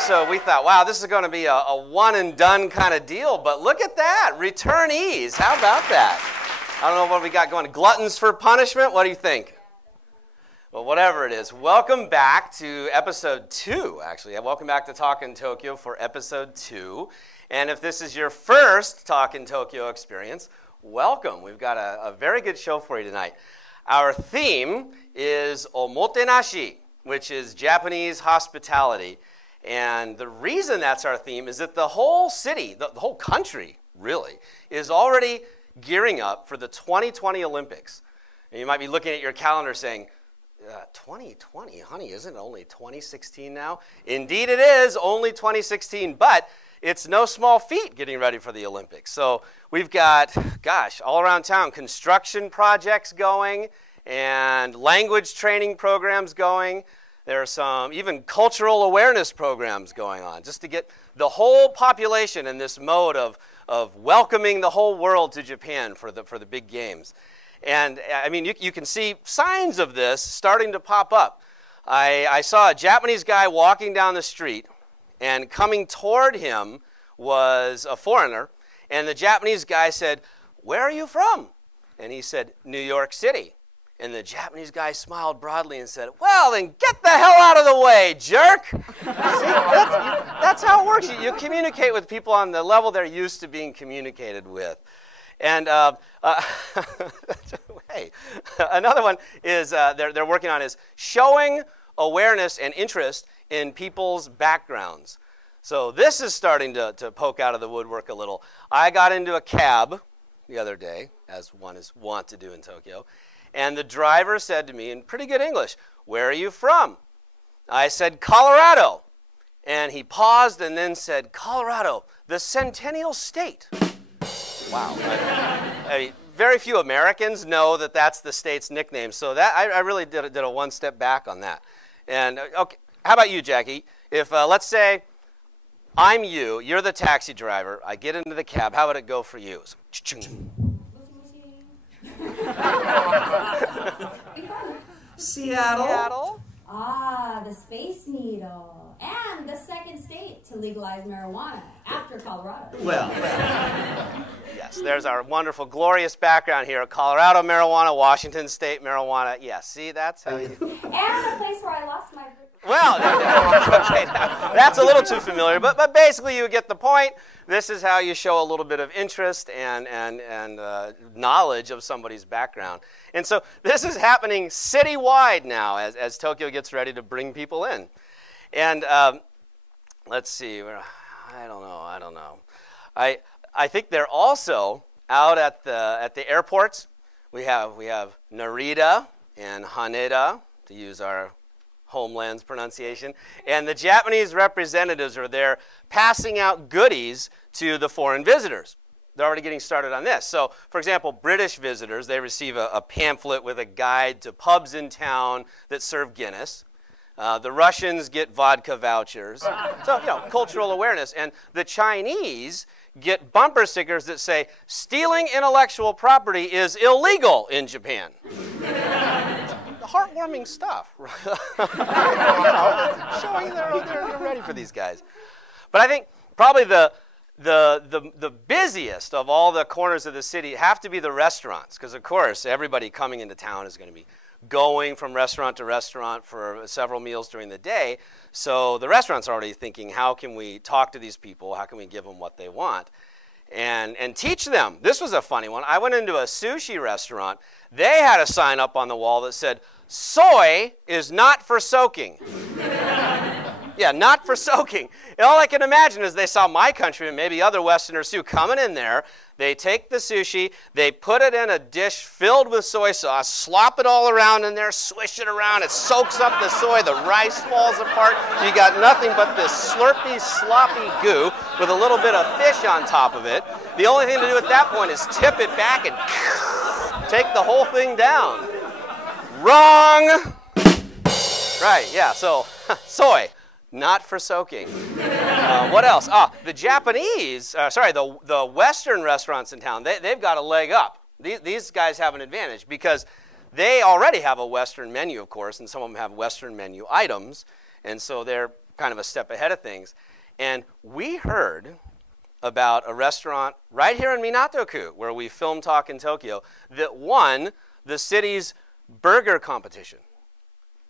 episode, we thought, wow, this is going to be a one-and-done kind of deal, but look at that, returnees. How about that? I don't know what we got going. Gluttons for punishment? What do you think? Well, whatever it is, welcome back to episode 2, actually. Welcome back to Talk in Tokyo for episode 2. And if this is your first Talk in Tokyo experience, welcome. We've got a very good show for you tonight. Our theme is Omotenashi, which is Japanese hospitality. And the reason that's our theme is that the whole city, the whole country, really, is already gearing up for the 2020 Olympics. And you might be looking at your calendar saying, 2020, honey, isn't it only 2016 now? Indeed it is, only 2016, but it's no small feat getting ready for the Olympics. So we've got, gosh, all around town, construction projects going and language training programs going. There are some even cultural awareness programs going on just to get the whole population in this mode of welcoming the whole world to Japan for the big games. And, I mean, you can see signs of this starting to pop up. I saw a Japanese guy walking down the street, and coming toward him was a foreigner. And the Japanese guy said, "Where are you from?" And he said, "New York City." And the Japanese guy smiled broadly and said, "Well, then get the hell out of the way, jerk." See, that's how it works. You communicate with people on the level they're used to being communicated with. And hey, another one is they're working on is showing awareness and interest in people's backgrounds. So this is starting to poke out of the woodwork a little. I got into a cab the other day, as one is wont to do in Tokyo, and the driver said to me in pretty good English, "Where are you from?" I said, "Colorado." And he paused and then said, "Colorado, the Centennial State." Wow. I mean, very few Americans know that that's the state's nickname, so that I really did a one step back on that. And okay, how about you, Jackie? If let's say I'm you, you're the taxi driver, I get into the cab, how would it go for you? Seattle. Ah, the Space Needle. And the second state to legalize marijuana after Colorado. Well. Yes, there's our wonderful, glorious background here. Colorado marijuana, Washington State marijuana. Yes, see, that's how you... And the place where I lost my... Well, okay, that's a little too familiar, but basically you get the point. This is how you show a little bit of interest and knowledge of somebody's background. And so this is happening citywide now as Tokyo gets ready to bring people in. And let's see, I don't know. I think they're also out at the airports. We have Narita and Haneda, to use our homeland's pronunciation, and the Japanese representatives are there passing out goodies to the foreign visitors. They're already getting started on this. So, for example, British visitors, they receive a pamphlet with a guide to pubs in town that serve Guinness. The Russians get vodka vouchers. So, cultural awareness. And the Chinese get bumper stickers that say, "Stealing intellectual property is illegal in Japan." Heartwarming stuff. Showing they're ready for these guys. But I think probably the busiest of all the corners of the city have to be the restaurants, because of course everybody coming into town is going to be going from restaurant to restaurant for several meals during the day. So the restaurants are already thinking, how can we talk to these people? How can we give them what they want? And teach them. This was a funny one. I went into a sushi restaurant. They had a sign up on the wall that said, "Soy is not for soaking." Yeah, not for soaking. And all I can imagine is they saw my countrymen, maybe other Westerners too, coming in there. They take the sushi, they put it in a dish filled with soy sauce, slop it all around in there, swish it around, it soaks up the soy, the rice falls apart. You got nothing but this slurpy, sloppy goo with a little bit of fish on top of it. The only thing to do at that point is tip it back and take the whole thing down. Wrong! Right, yeah, so soy. Not for soaking. What else? The Japanese, the Western restaurants in town, they've got a leg up. These guys have an advantage because they already have a Western menu, of course, and some of them have Western menu items. And so they're kind of a step ahead of things. And we heard about a restaurant right here in Minato-ku, where we film Talk in Tokyo, that won the city's burger competition.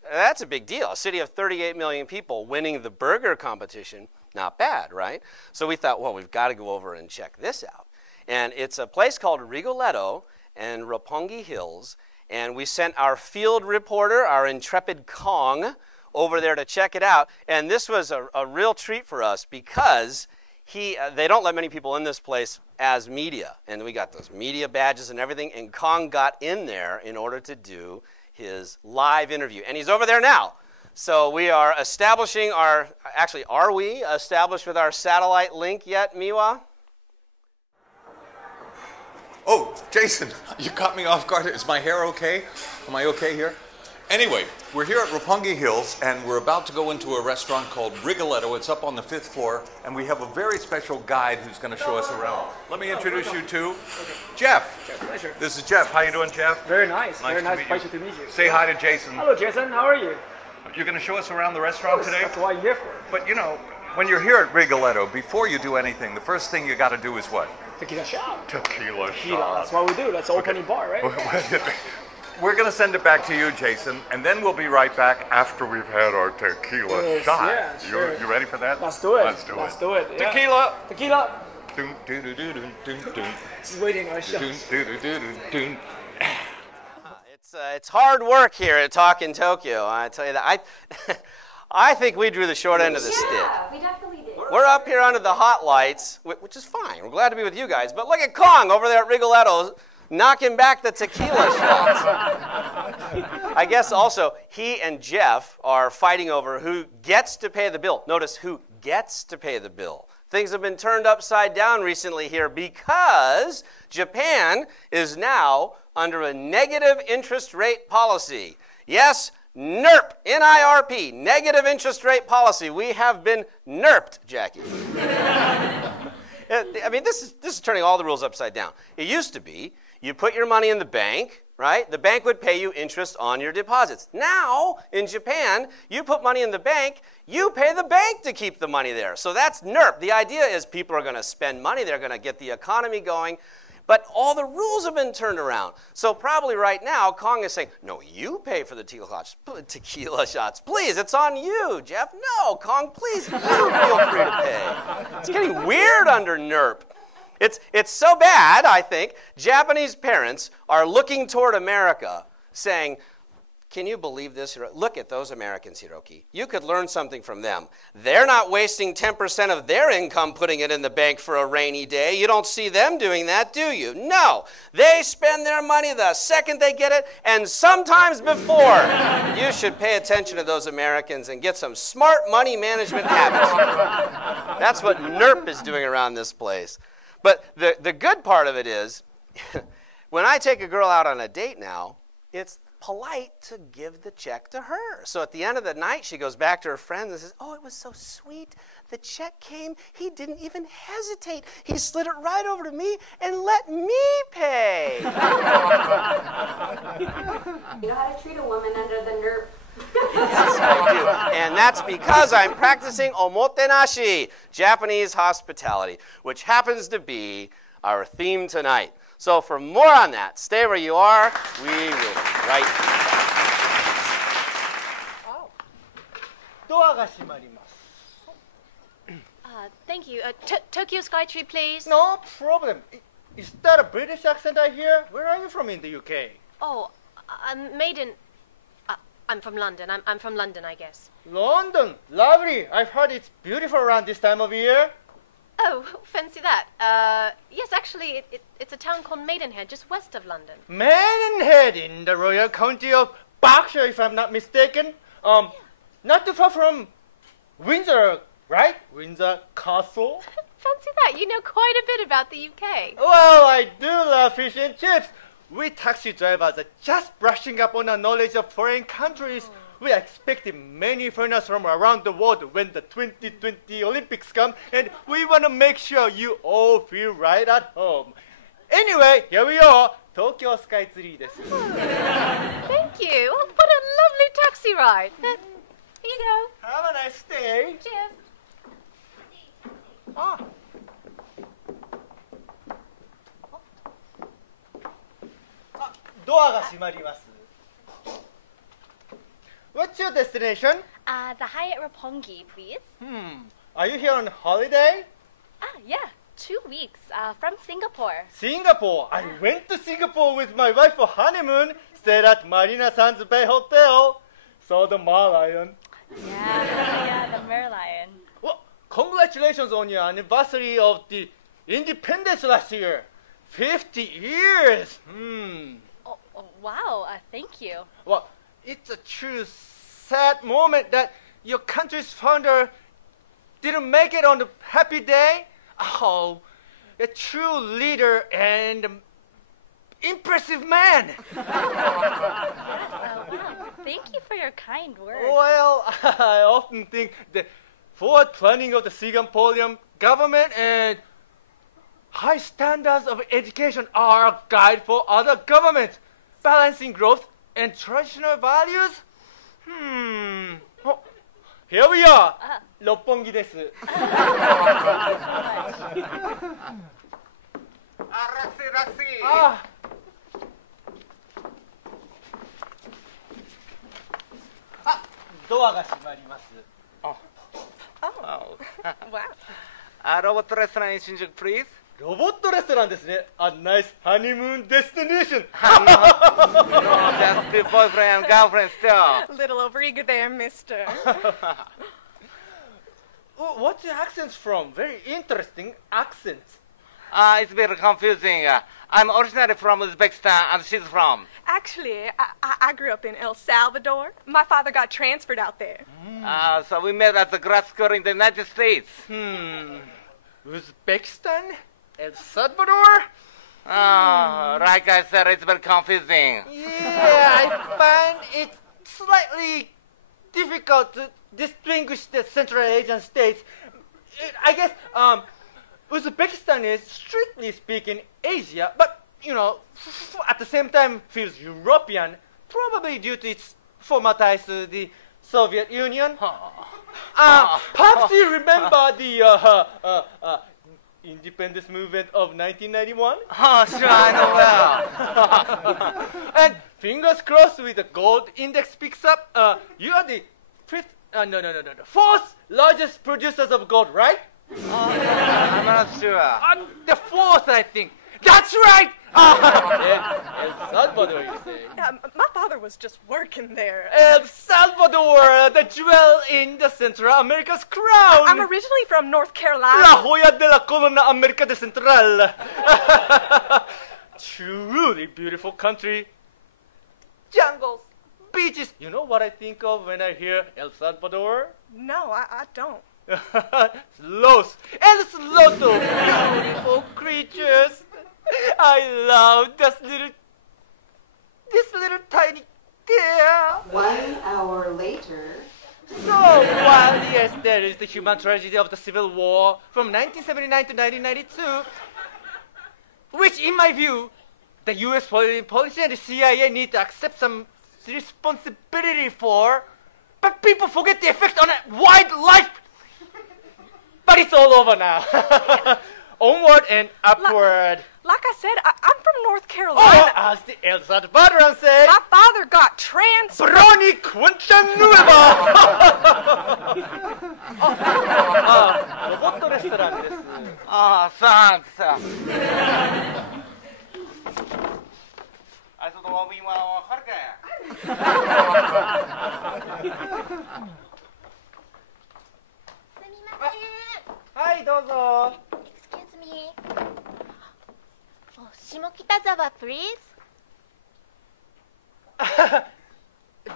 That's a big deal. A city of 38 million people winning the burger competition, not bad, right? So we thought, well, we've got to go over and check this out. And it's a place called Rigoletto in Roppongi Hills. And we sent our field reporter, our intrepid Kong, over there to check it out. And this was a real treat for us because they don't let many people in this place as media. And we got those media badges and everything. And Kong got in there in order to do his live interview. And he's over there now. So we are establishing actually, are we established with our satellite link yet, Miwa? Oh, Jason, you caught me off guard. Is my hair okay? Am I okay here? Anyway, we're here at Roppongi Hills, and we're about to go into a restaurant called Rigoletto. It's up on the 5th floor, and we have a very special guide who's going to show us around. Let me introduce you to Jeff. Pleasure. This is Jeff. How you doing, Jeff? Very nice. Very nice. meet Pleasure to meet you. Say hi to Jason. Hello, Jason. How are you? You're going to show us around the restaurant today? That's what I'm here for. But you know, when you're here at Rigoletto, before you do anything, the first thing you got to do is what? Tequila shot. Tequila Tequila. shot. That's what we do. That's opening bar, right? We're going to send it back to you, Jason, and then we'll be right back after we've had our tequila shot. Yeah, sure. You ready for that? Let's do it. Let's do Let's it. do it. Yeah. Tequila. Tequila. Dun, dun, dun, dun, dun, dun, dun. Just waiting on a shot. Dun, dun, dun, dun, dun. It's hard work here at Talk in Tokyo. I tell you that. I think we drew the short end of the stick. Yeah, we definitely did. We're up here under the hot lights, which is fine. We're glad to be with you guys. But look at Kong over there at Rigoletto knocking back the tequila shots. I guess also he and Jeff are fighting over who gets to pay the bill. Notice who gets to pay the bill. Things have been turned upside down recently here because Japan is now under a negative interest rate policy. Yes, NIRP, N-I-R-P, negative interest rate policy. We have been NIRPed, Jackie. I mean, this is turning all the rules upside down. It used to be you put your money in the bank, right? The bank would pay you interest on your deposits. Now, in Japan, you put money in the bank, you pay the bank to keep the money there. So that's NIRP. The idea is people are going to spend money, they're going to get the economy going. But all the rules have been turned around. So probably right now, Kong is saying, no, you pay for the tequila shots. Please, it's on you, Jeff. No, Kong, please, you feel free to pay. It's getting weird under NIRP. It's so bad, I think, Japanese parents are looking toward America saying, can you believe this? Look at those Americans, Hiroki. You could learn something from them. They're not wasting 10% of their income putting it in the bank for a rainy day. You don't see them doing that, do you? No. They spend their money the second they get it, and sometimes before. You should pay attention to those Americans and get some smart money management habits. That's what NIRP is doing around this place. But the good part of it is, when I take a girl out on a date now, it's polite to give the check to her. So at the end of the night, she goes back to her friends and says, oh, it was so sweet. The check came. He didn't even hesitate. He slid it right over to me and let me pay. You know how to treat a woman under the NIRP. Yes, I do. And that's because I'm practicing Omotenashi, Japanese hospitality, which happens to be our theme tonight. So for more on that, stay where you are. We will be right back. Thank you. Tokyo Skytree, please. No problem. Is that a British accent I hear? Where are you from in the UK? Oh, I'm from London. I'm from London, I guess. London. Lovely. I've heard it's beautiful around this time of year. Oh, fancy that. Yes, actually, it's a town called Maidenhead, just west of London. Maidenhead in the royal county of Berkshire, if I'm not mistaken. Not too far from Windsor, right? Windsor Castle. Fancy that. You know quite a bit about the UK. Well, I do love fish and chips. We taxi drivers are just brushing up on our knowledge of foreign countries. We are expecting many foreigners from around the world when the 2020 Olympics come, and we want to make sure you all feel right at home. Anyway, here we are, Tokyo Skytree desu. Thank you. What a lovely taxi ride. Here you go. Have a nice day. Cheers. あドアが閉まります。What's your destination? The Hyatt Roppongi, please. Are you here on holiday? Yeah, 2 weeks from Singapore. Singapore. I went to Singapore with my wife for honeymoon. Stayed at Marina Sands Bay Hotel. Saw the Merlion. Yeah, the Merlion. Well, congratulations on your anniversary of the independence last year. 50 years. Oh, wow, thank you. Well, it's a true sad moment that your country's founder didn't make it on the happy day. Oh, a true leader and impressive man. Wow, thank you for your kind words. Well, I often think the forward planning of the Singaporean government and high standards of education are a guide for other governments, balancing growth and traditional values. Oh, here we are. 六本木です。ドアが閉まります。ロボットレストラン in Shinjuku, please. ロボットレストランですね。A nice honeymoon destination. No, just the boyfriend and girlfriend still. A little overeager there, mister. What's your accents from? Very interesting accents. It's a bit confusing. I'm originally from Uzbekistan and she's from. Actually, I grew up in El Salvador. My father got transferred out there. So we met at the grad school in the United States. Uzbekistan? El Salvador? Like I said, it's very confusing. Yeah, I find it slightly difficult to distinguish the Central Asian states. I guess Uzbekistan is, strictly speaking, Asia, but, you know, at the same time feels European, probably due to its former ties to the Soviet Union. Perhaps you remember the independence movement of 1991? Oh, sure, I know well. And fingers crossed with the gold index picks up, you are the fourth largest producers of gold, right? I'm not sure. The fourth, I think. That's right! El Salvador, you say? My father was just working there. El Salvador, the jewel in the Central America's crown. I'm originally from North Carolina. La joya de la corona America de Central. Truly beautiful country. Jungles, beaches. You know what I think of when I hear El Salvador? No, I don't. Sloths. El Sloto. Beautiful creatures. I love this little tiny deer. 1 hour later. So, while yes, there is the human tragedy of the Civil War from 1979 to 1992, which, in my view, the U.S. foreign policy and the CIA need to accept some responsibility for, but people forget the effect on wildlife. But it's all over now. Onward and upward. Like I said, I'm from North Carolina. Oh, as the El Salvadoran say, my father got transferred. Brony Quinta Nueva. ロボットレストランです。Thanks. I thought we were on holiday. はい、どうぞ。 Excuse me. Shimokitazawa, please.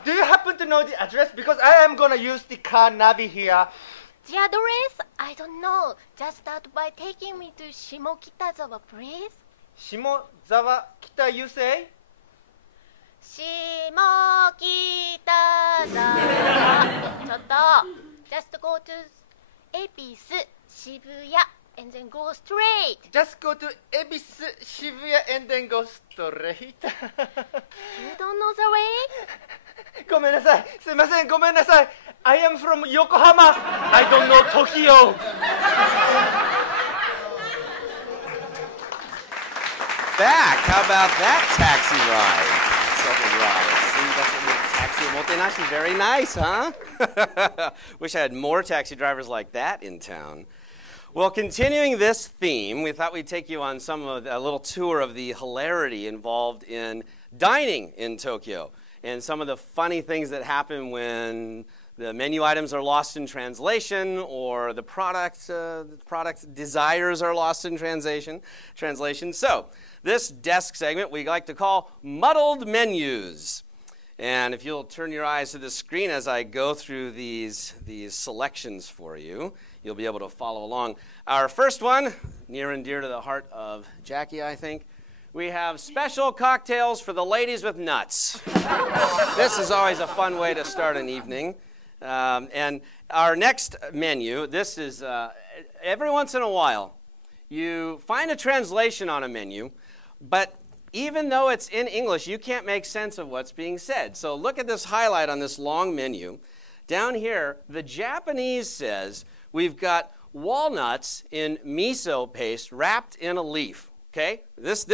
Do you happen to know the address? Because I am gonna use the car navi here. The address? I don't know. Just start by taking me to Shimokitazawa, please. Shimozawa Kita, you say? Shimokitazawa. ちょっと Just go to Ebisu, Shibuya, and then go straight. Just go to Ebisu, Shibuya, and then go straight. You don't know the way? Gomenasai. Sumimasen, gomenasai. I am from Yokohama. I don't know Tokyo. Back. How about that taxi ride? Second ride. See, that's what taxi Omotenashi. Very nice, huh? Wish I had more taxi drivers like that in town. Well, continuing this theme, we thought we'd take you on a little tour of the hilarity involved in dining in Tokyo and some of the funny things that happen when the menu items are lost in translation or the product's desires are lost in translation. So, this desk segment we like to call Muddled Menus. And if you'll turn your eyes to the screen as I go through these selections for you, you'll be able to follow along. Our first one, near and dear to the heart of Jackie, I think, we have special cocktails for the ladies with nuts. This is always a fun way to start an evening. And our next menu, this is every once in a while, you find a translation on a menu, but even though it's in English, you can't make sense of what's being said. So look at this highlight on this long menu. Down here, the Japanese says we've got walnuts in miso paste wrapped in a leaf. Okay? This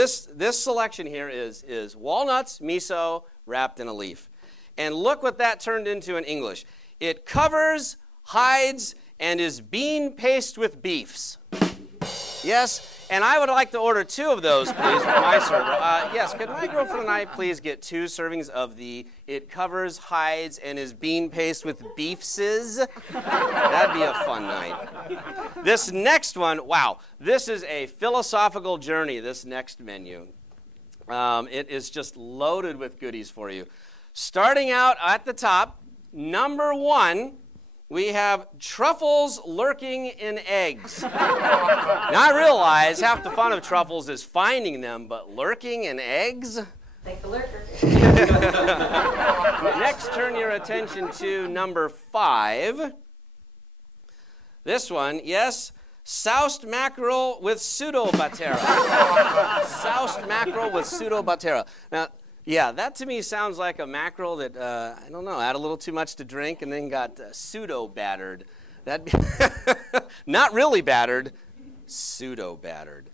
selection here is walnuts, miso, wrapped in a leaf. And look what that turned into in English. It covers, hides, and is bean paste with beefs. Yes? And I would like to order 2 of those, please, from my server. Yes, could my girlfriend and I please get 2 servings of the it covers, hides, and is bean paste with beefses? That'd be a fun night. This next one, wow, this is a philosophical journey, this next menu. It is just loaded with goodies for you. Starting out at the top, number 1, we have truffles lurking in eggs. Now, I realize half the fun of truffles is finding them, but lurking in eggs? Take the lurker. Next, turn your attention to number 5. This one, yes, soused mackerel with pseudo-batera. Soused mackerel with pseudo-batera. Now, yeah, that to me sounds like a mackerel that, I don't know, had a little too much to drink and then got pseudo-battered. That'd be not really battered, pseudo-battered.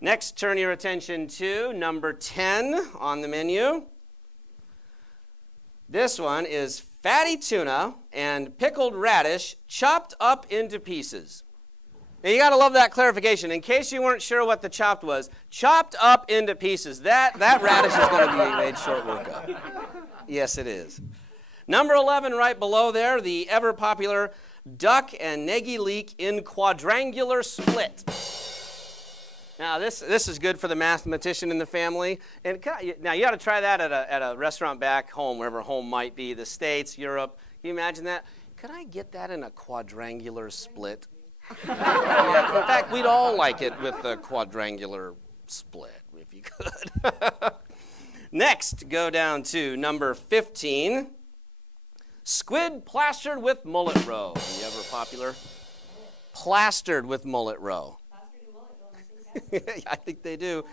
Next, turn your attention to number 10 on the menu. This one is fatty tuna and pickled radish chopped up into pieces. Now, you got to love that clarification. In case you weren't sure what the chopped was, chopped up into pieces. That radish is going to be made short work of. Yes, it is. Number 11, right below there, the ever-popular duck and negi leek in quadrangular split. Now, this is good for the mathematician in the family. And now, you got to try that at a restaurant back home, wherever home might be, the States, Europe. Can you imagine that? Could I get that in a quadrangular split? Yeah, in fact, we'd all like it with a quadrangular split, if you could. Next, go down to number 15. Squid plastered with mullet roe. The ever popular plastered with mullet roe. I think they do.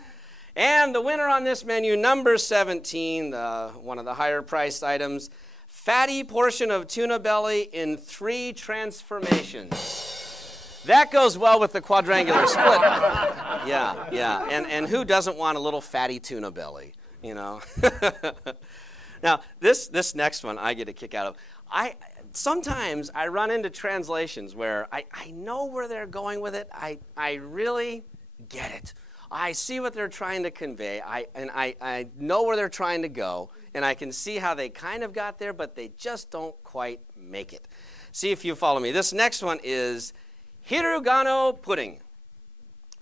And the winner on this menu, number 17, one of the higher priced items, fatty portion of tuna belly in 3 transformations. That goes well with the quadrangular split. Yeah. And who doesn't want a little fatty tuna belly, you know? Now, this next one I get a kick out of. Sometimes I run into translations where I know where they're going with it. I really get it. I see what they're trying to convey. I know where they're trying to go, and I can see how they kind of got there, but they just don't quite make it. See if you follow me. This next one is hirugano pudding.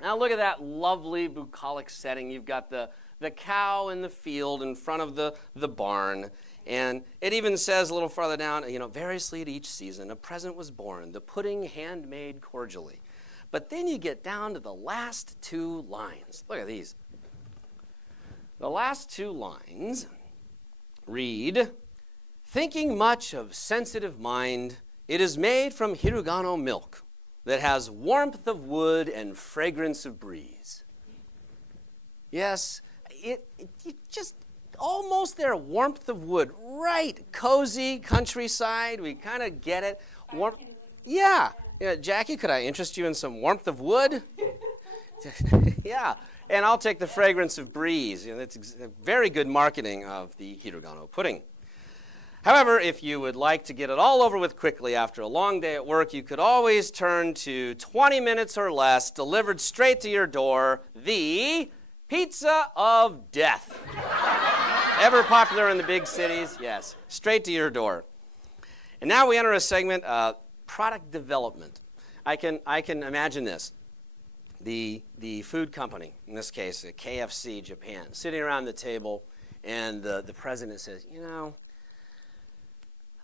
Now look at that lovely bucolic setting. You've got the cow in the field in front of the barn. And it even says a little farther down, you know, variously at each season, a present was born, the pudding handmade cordially. But then you get down to the last 2 lines. Look at these. The last 2 lines read, thinking much of sensitive mind, it is made from hirugano milk that has warmth of wood and fragrance of breeze. Yes, almost there. Warmth of wood, right? Cozy countryside. We kind of get it. Yeah. Jackie, could I interest you in some warmth of wood? Yeah. And I'll take the fragrance of breeze. That's very good marketing of the hiragano pudding. However, if you would like to get it all over with quickly after a long day at work, you could always turn to 20 minutes or less, delivered straight to your door, the pizza of death. Ever popular in the big cities? Yes, straight to your door. And now we enter a segment, product development. I can imagine this. The food company, in this case, KFC Japan, sitting around the table, and the president says,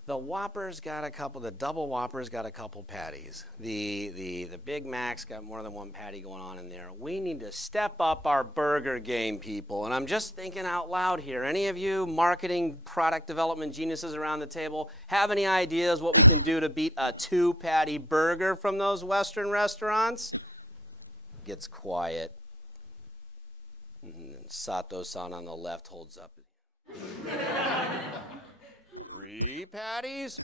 the Whopper's got a couple, the double Whopper's got a couple patties. The Big Mac's got more than one patty going on in there. We need to step up our burger game, people. And I'm just thinking out loud here. Any of you marketing product development geniuses around the table have any ideas what we can do to beat a 2-patty burger from those Western restaurants? Gets quiet. And Sato-san on the left holds up. 3 patties?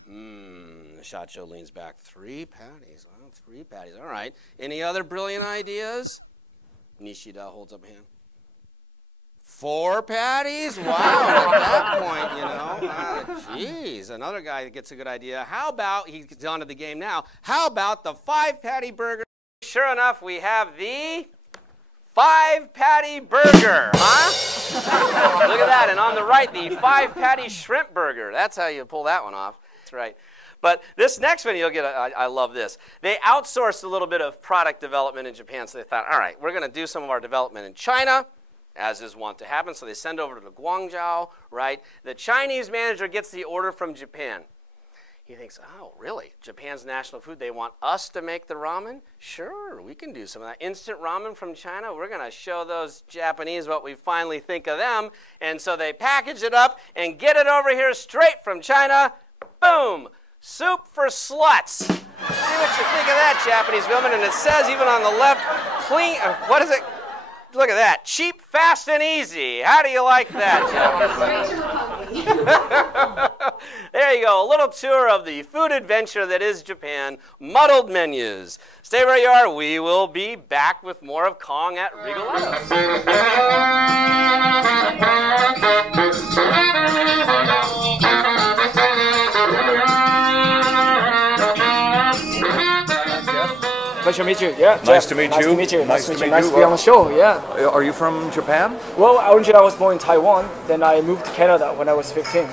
Shacho leans back. 3 patties. Well, 3 patties. All right. Any other brilliant ideas? Nishida holds up a hand. 4 patties? Wow, at that point, geez. Another guy gets a good idea. How about, he's on to the game now, how about the 5-patty burger? Sure enough, we have the 5-patty burger, huh? Look at that. And on the right, the 5-patty shrimp burger. That's how you pull that one off. That's right. But this next one, you'll get, I love this. They outsourced a little bit of product development in Japan, so they thought, all right, we're going to do some of our development in China, as is wont to happen. So they send over to the Guangzhou, right? The Chinese manager gets the order from Japan. He thinks, oh, really? Japan's national food, they want us to make the ramen? Sure, we can do some of that. Instant ramen from China, we're going to show those Japanese what we finally think of them. And so they package it up and get it over here straight from China. Boom! Soup for sluts. See what you think of that, Japanese women. And it says even on the left, clean, what is it? Look at that. Cheap, fast, and easy. How do you like that, Japanese? There you go. A little tour of the food adventure that is Japan. Muddled Menus. Stay where you are. We will be back with more of Kong at Rigoletto. Pleasure to meet you. Yeah. Nice to meet you. Nice to meet you. Nice to meet you. Nice to be on the show. Yeah. Are you from Japan? Well, originally I was born in Taiwan. Then I moved to Canada when I was 15.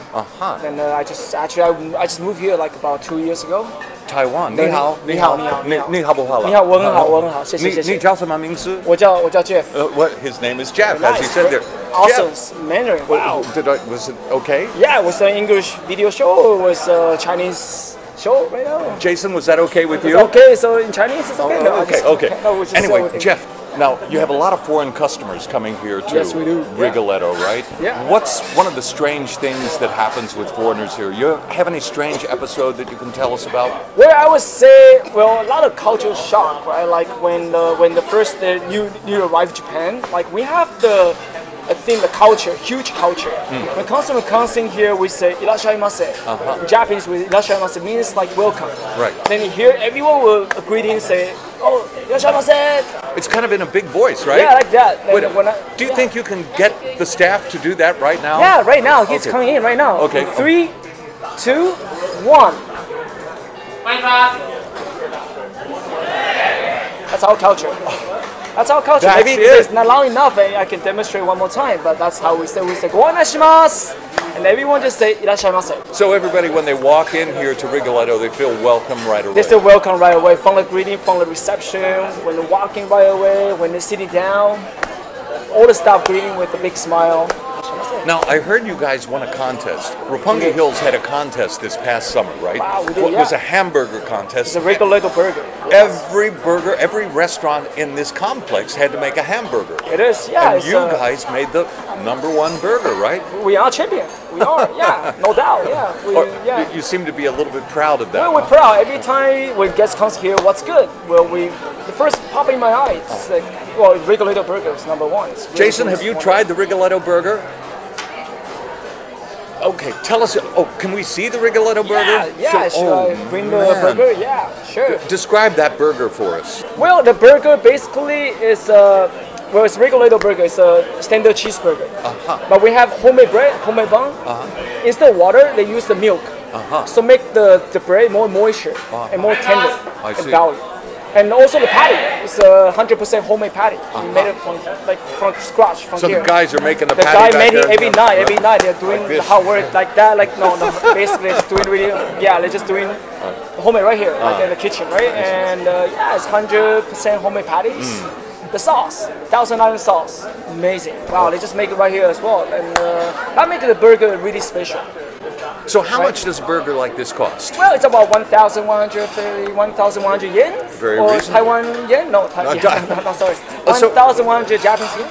Then I just moved here like about 2 years ago. Taiwan. 你好，你好，你好，你好，你好不好了？你好，我很好，我很好，谢谢，谢谢。你叫什么名字？我叫 Jeff。 What? His name is Jeff, as you said there. Awesome Jeff. Mandarin. Wow. Was it okay? Yeah, it was an English video show. It was a Chinese show right now. Jason, was that okay with you? It's okay. So in Chinese, it's okay. Okay. Anyway, so Jeff. Now, you have a lot of foreign customers coming here to Yes, we do. Rigoletto, right? Yeah. What's one of the strange things that happens with foreigners here? You have any strange episode that you can tell us about? Well, I would say, a lot of cultural shock, right? Like when the first you arrive in Japan, like we have the culture, huge culture. When customer comes in here, we say "irashaimase." In Japanese, "irashaimase" means like welcome. Right. Then here, everyone will greet and say, "Oh, irashaimase." It's kind of in a big voice, right? Yeah, like that. Wait, do you think you can get the staff to do that right now? Yeah, right now. He's coming in right now. Okay. 3, 2, 1. That's our culture. That's our culture. That's Maybe it. it's not long enough, and I can demonstrate one more time. But that's how we say. We say "Goanashimasu," and everyone just say "irashaimase." So everybody, when they walk in here to Rigoletto, they feel welcome right away. They still welcome right away. From the greeting, from the reception, when they're walking right away, when they're sitting down, all the staff greeting with a big smile. Now, I heard you guys won a contest. Roppongi Hills had a contest this past summer, right? Wow, we did, It was a hamburger contest. It's a Rigoletto burger. Yes. Every restaurant in this complex had to make a hamburger. It is, yeah. And you guys made the #1 burger, right? We are champion. We are, yeah, no doubt, yeah. You seem to be a little bit proud of that. Well, we're proud. Every time when guests comes here, what's good? Well, the first pop in my eye, it's like, Rigoletto burger is #1. Really Jason, have you tried the Rigoletto burger? Okay, tell us. Oh, can we see the Rigoletto burger? Yeah, should I bring the burger? Yeah, sure. Describe that burger for us. Well, the burger basically is it's Rigoletto burger. It's a standard cheeseburger. But we have homemade bread, homemade bun. Instead of water, they use the milk. So make the bread more moisture and more tender and value. And also the patty is a 100% homemade patty. We made it from scratch from here. So the guys are making the patty. The guy made it every night. Every night they're doing the hard work like that. Like no, basically just doing really. Yeah, they're just doing homemade right here, like in the kitchen, right? And it's 100% homemade patties. The sauce, Thousand Island sauce, amazing. Wow, they just make it right here as well, and that makes the burger really special. So how much does a burger like this cost? Well, it's about 1,130, 1,100 yen. Very or reasonable. Taiwan yen? No, sorry. 1,100 Japanese yen.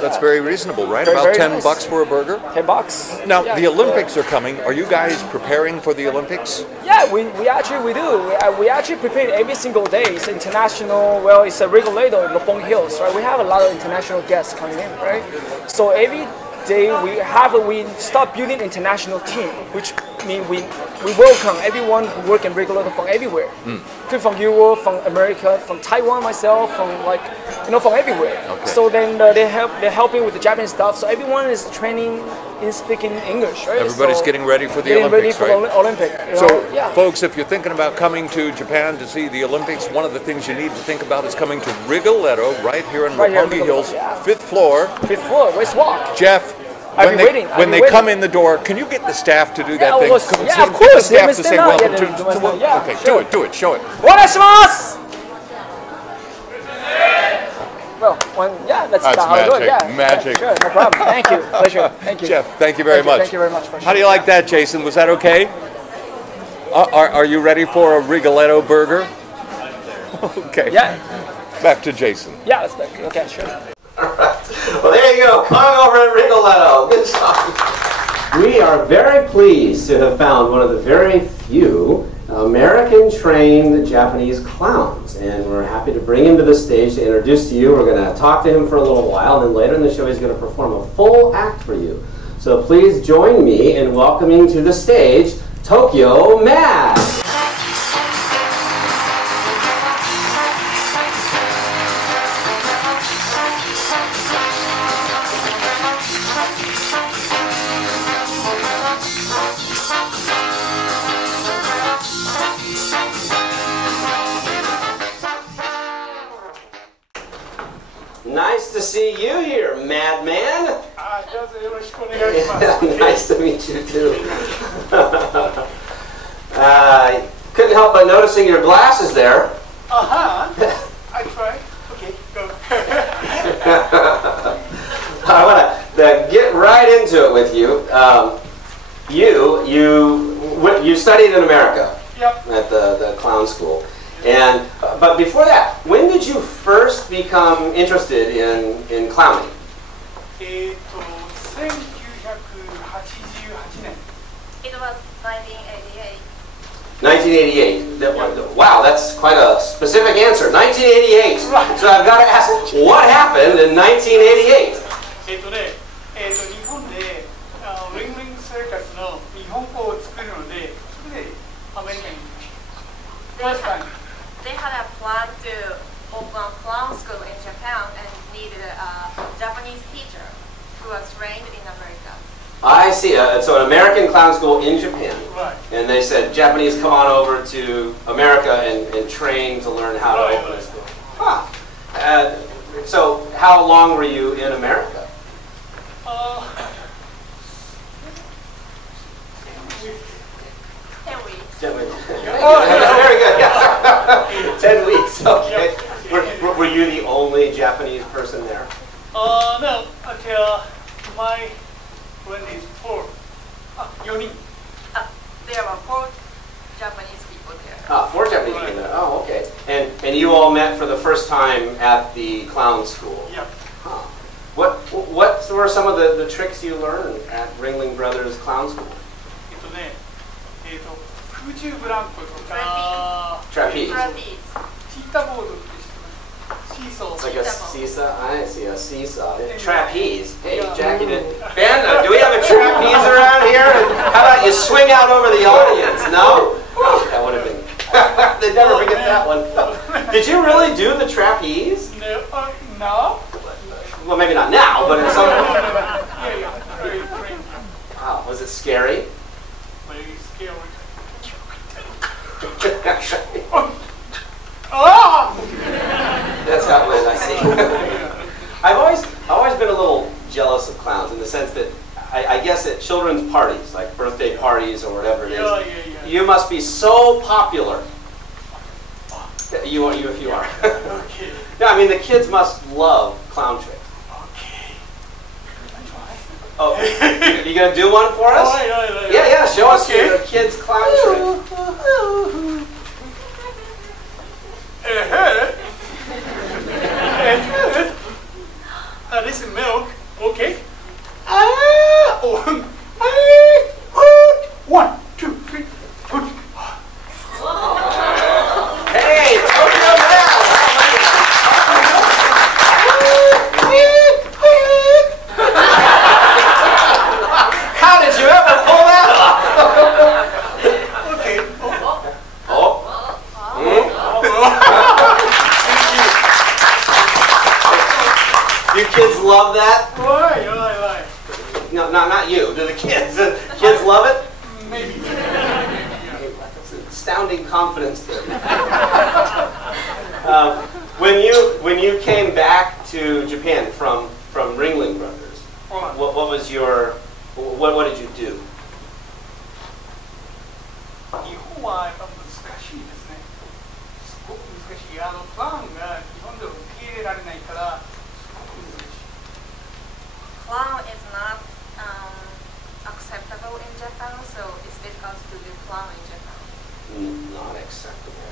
That's very reasonable, right? Very, about very $10 nice. for a burger? $10. Now, the Olympics are coming. Are you guys preparing for the Olympics? Yeah, we do. We actually prepare every single day. It's international, well, it's a Rigoletto in Muddled Hills, right? We have a lot of international guests coming in, right? So every day we start building international team, which means we welcome everyone who work in Rigoletto from everywhere. From Europe, from America, from Taiwan, myself, from from everywhere. Okay. So then they're helping with the Japanese stuff. So everyone is training in speaking English, right? Everybody's so getting ready for the getting Olympics, ready for right? the Olympic. So, yeah. folks, if you're thinking about coming to Japan to see the Olympics, one of the things you need to think about is coming to Rigoletto right here in Roppongi Hills, 5th floor. 5th floor. Let's walk. Jeff. When they come in the door, can you get the staff to do that thing? Yeah, of course. Get the staff to say welcome to yeah, okay, sure. do it, show it. Oneshimasu! Well, that's how I do it. Yeah, magic. Sure, no problem. Thank you. Pleasure. Thank you. Jeff, thank you very much. Thank you very much. How do you like that, Jason? Was that okay? Are you ready for a Rigoletto burger? Okay. Yeah. Back to Jason. Yeah, that's back. Okay, sure. All right. Well, there you go. Coming over at Rigoletto. Good job. We are very pleased to have found one of the very few American-trained Japanese clowns, and we're happy to bring him to the stage to introduce to you. We're going to talk to him for a little while, and then later in the show he's going to perform a full act for you. So please join me in welcoming to the stage Tokyo Mad. Nice to see you here, madman. Nice to meet you too. Couldn't help but noticing your glasses there. I tried. Okay, go. I want to get right into it with you. You studied in America. Yep. At the clown school. And but before that, when did you first become interested in clowning? 1988 年. It was 1988. 1988. Wow, that's quite a specific answer. 1988. Right. So I've got to ask, what happened in 1988? 日本でリングリングサーカスの日本語を作るので、それでアメリカに行きました。First time. They had a plan to open a clown school in Japan and needed a Japanese teacher who was trained in America. I see. So an American clown school in Japan. Right. And they said, Japanese, come on over to America and train to learn how to open a school. Huh. So how long were you in America? 10 weeks. 10 weeks. Oh, very good. Yeah. 10 weeks. Okay. Were you the only Japanese person there? No. Until my friend is 4. 4人. There were 4 Japanese people there. 4 Japanese people there. Oh, okay. And you all met for the first time at the clown school? Yep. Huh. What were some of the tricks you learned at Ringling Brothers Clown School? 空中ブランコとか Trapeze. チーターボードって知ってます？チ seesaw. It's like a seesaw. I see a seesaw. Trapeze. Hey, Jackie, Ben, do we have a trapeze around here? How about you swing out over the audience? No? Oh, that would have been. They'd never forget that one. Did you really do the trapeze? No. Well, maybe not now, but in some. Yeah. Very crazy. Wow, was it scary? Very scary. That's how it went, I see. I've always been a little jealous of clowns in the sense that I guess at children's parties, like birthday parties or whatever it is, you must be so popular. You are. Okay. Yeah, I mean the kids must love clown tricks. Okay. Oh, you gonna do one for us? Yeah. Show us your kids' clown trick. This is milk. Okay. 1, 2, 3. Hey, Tokyo Man! How did you ever pull that off? Okay. You kids love that? Why? No, not you. Do the kids? The kids love it? Maybe. That's an astounding confidence there. When you came back to Japan from Ringling Brothers, what was your what did you do? 日本はやっぱ難しいですね。すごく難しい。プランが日本では受け入れられないからすごく難しい。 Clown is not acceptable in Japan, so it's difficult to do clown in Japan. Not acceptable.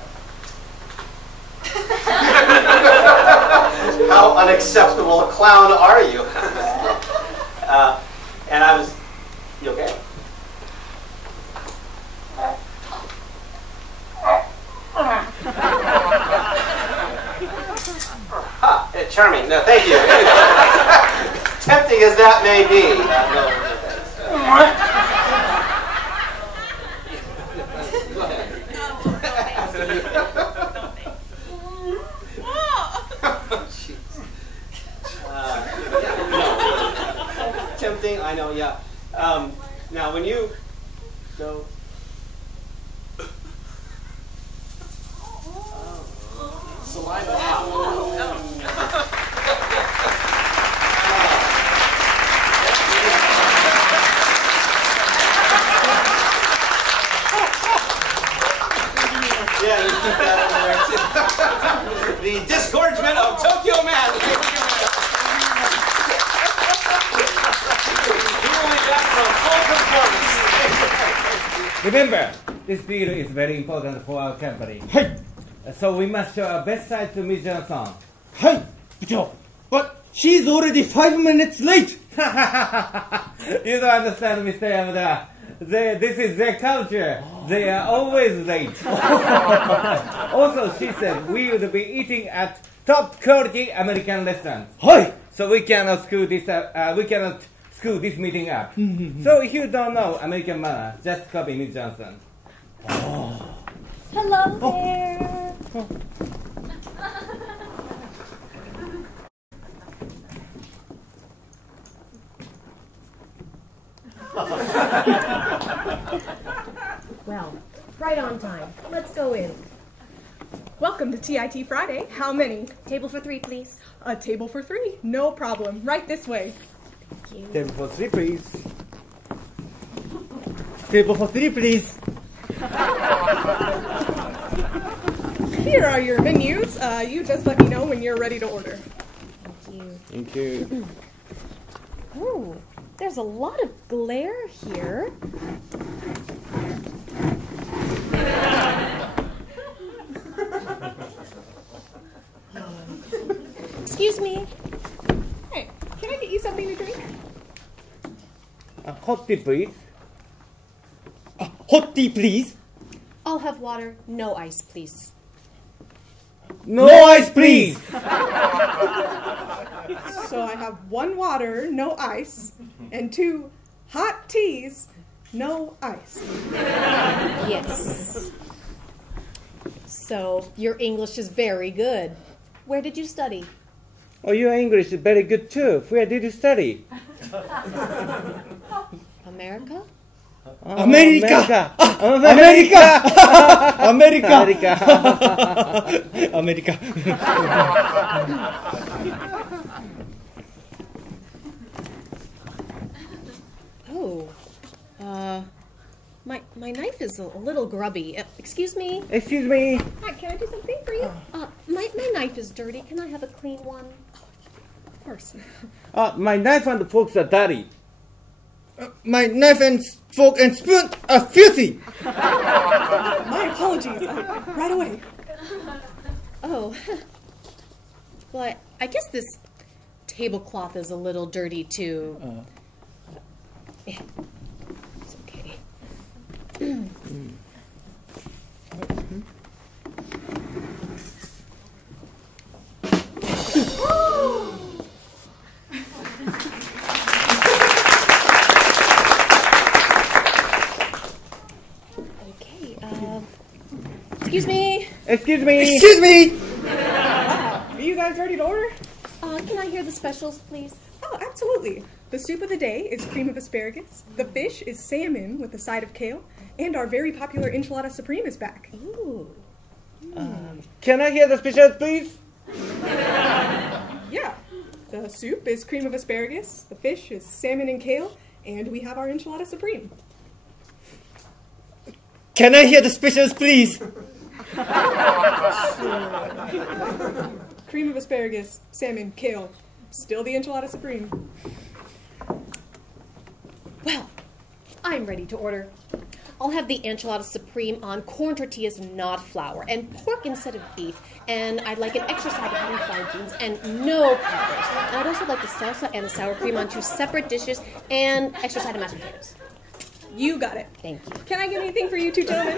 How unacceptable a clown are you? And I was, you okay? Charming. No, thank you. Tempting as that may be. Tempting, I know, yeah. Now, when you go... Saliva out. Yeah, you keep that in there too. The disgorgement of Tokyo Man. He will be back for a full performance. Remember, this deal is very important for our company. Hey. So we must show our best side to Ms. Johnson. Hey, but she's already 5 minutes late. You don't understand, Mr. Yamada. This is their culture. They are always late. Also, she said we would be eating at top quality American restaurants. Hey. So we cannot screw this meeting up. So if you don't know American manner, just copy Ms. Johnson. Hello there. Well, right on time. Let's go in. Welcome to TIT Friday. How many? Table for 3, please. A table for 3. No problem. Right this way. Thank you. Table for 3, please. Table for 3, please. Here are your menus. You just let me know when you're ready to order. Thank you. Thank you. Ooh, there's a lot of glare here. Excuse me. Hey, can I get you something to drink? Hot tea, please. Hot tea, please. I'll have water, no ice, please. No ice, please. 1 water, no ice, and 2 hot teas, no ice. Yes. So, your English is very good. Where did you study? Oh, your English is very good too. Where did you study? America? America! America! Oh, my knife is a little grubby. Excuse me? Excuse me. Hi, can I do something for you? My knife is dirty. Can I have a clean one? Of course. My knife and forks are dirty. My knife and fork and spoon are filthy. My apologies. Right away. Oh. Well, I guess this tablecloth is a little dirty too. It's okay. Excuse me. Excuse me. Excuse me. Are you guys ready to order? Can I hear the specials, please? Oh, absolutely. The soup of the day is cream of asparagus. The fish is salmon with a side of kale. And our very popular enchilada supreme is back. Ooh. Can I hear the specials, please? Yeah. The soup is cream of asparagus. The fish is salmon and kale. And we have our enchilada supreme. Can I hear the specials, please? Cream of asparagus, salmon, kale. Still the enchilada supreme. Well, I'm ready to order. I'll have the enchilada supreme on corn tortillas, not flour, and pork instead of beef. And I'd like an extra side of refried beans and no peppers. And I'd also like the salsa and the sour cream on 2 separate dishes and extra side of mashed potatoes. You got it. Thank you. Can I get anything for you two gentlemen?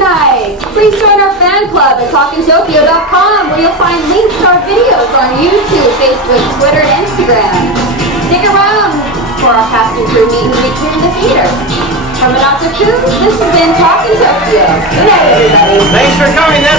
tonight. Please join our fan club at TalkingTokyo.com, where you'll find links to our videos on YouTube, Facebook, Twitter, and Instagram. Stick around for our cast and crew meet and greet here in the theater. From Anata Crew, this has been Talking Tokyo. Good night, everybody. Thanks for coming.